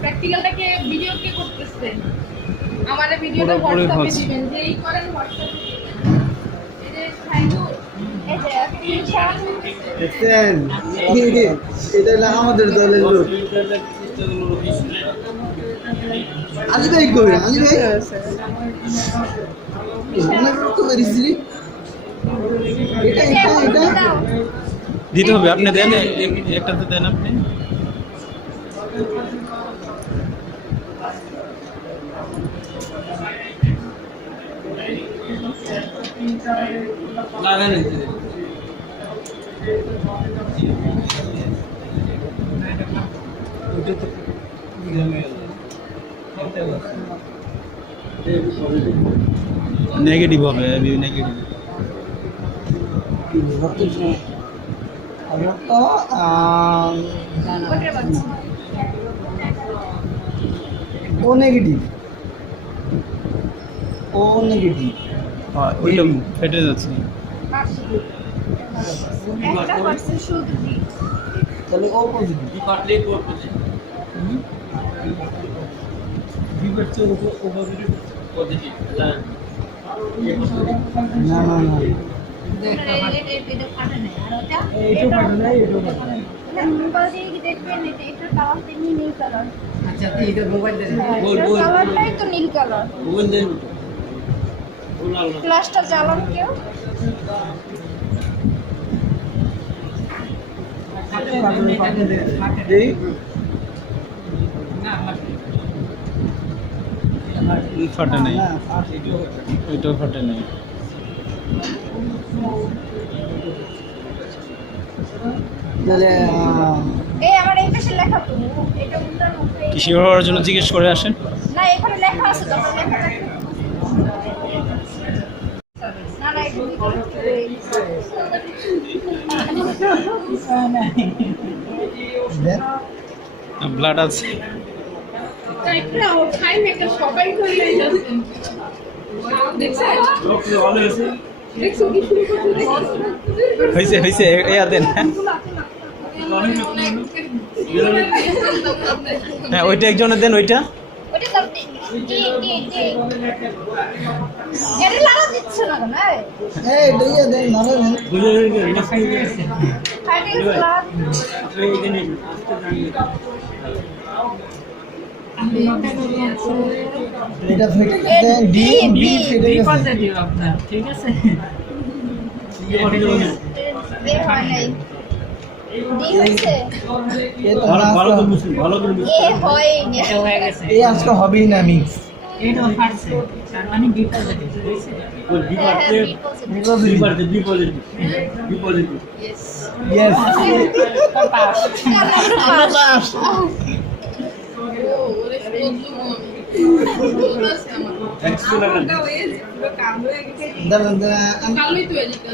প্র্যাকটিক্যালটাকে video কে করতেছে? আমাদের ভিডিওটা হোয়াটসঅ্যাপে দিবেন, যেই করেন হোয়াটসঅ্যাপে দিবেন। এই যে সাইনুর, এই যে দেখছেন এটা হলো আমাদের দলের লোক। আলি ভাই কই? আলি ভাই মনে করতে পারিস এটা দিতে হবে, আপনি দেন, একটাতে দেন আপনি। নেগেটিভ হবে, নেগেটিভ। ও নেগেটিভ, ও নেগেটিভ। ওইটা ফেটে যাচ্ছে। একটা পার্সেন্ট শুধু দি, তাহলে ও পজিটিভ। কি কাটলে করতে বিবর্তন ওভারভিউ পজিটিভ না না না না এটা ফাটে না। আর ওটা এইটা পাঠানো নাই, এইটা পাঠানো। মোবাইল দিয়ে দেখবেন, এটা কালার তেমনি নীল কালার। আচ্ছা তুই এটা মোবাইল দে বল কালারটাই তো নীল কালার। মোবাইল দে বল ক্লাসটা চালান কেউ। এই ফাটে নাই, না ওইটাও ফাটে নাই। তাহলে এই আমার এই পাশে লেখা তো, এটা উল্টানো। কৃষি হওয়ার জন্য জিজ্ঞেস করে আসেন। না এখানে লেখা আছে তো, আমরা লেখা দেখো। না না এখানে ব্লাড আছে। একটা ও খাই মেকে সবাই করে যাচ্ছে। দেখছেন? দেখছো কি শুরু করতে? হয়েছে হয়েছে, এয়া দেন। হ্যাঁ ওইটা একজনের দেন, ওইটা ওটা দাও দি দি। এটা লাগা দিচ্ছে না না। এই দইয়া দেন না দেন। খাইতে ক্লাস এটা ফেটে গেছে, ডি ডি ফেটে গেছে। আপনার ঠিক আছে এই হয় নাই। ডি হইছে। এই তো ভালো করে বুঝুন, ভালো করে বুঝুন। এ হয়নি। হয়ে গেছে এই আজকে হবেই না মিক্স। এটা ফাটছে তার মানে বি পজিটিভ হইছে ওই বি হ্যাঁ, পারতে B positive. B positive B positive yes. Yes pass আমরা পাস। এক্সট্রা লাগা দাঁড়ান দাঁড়ান কালই তো এদিকে।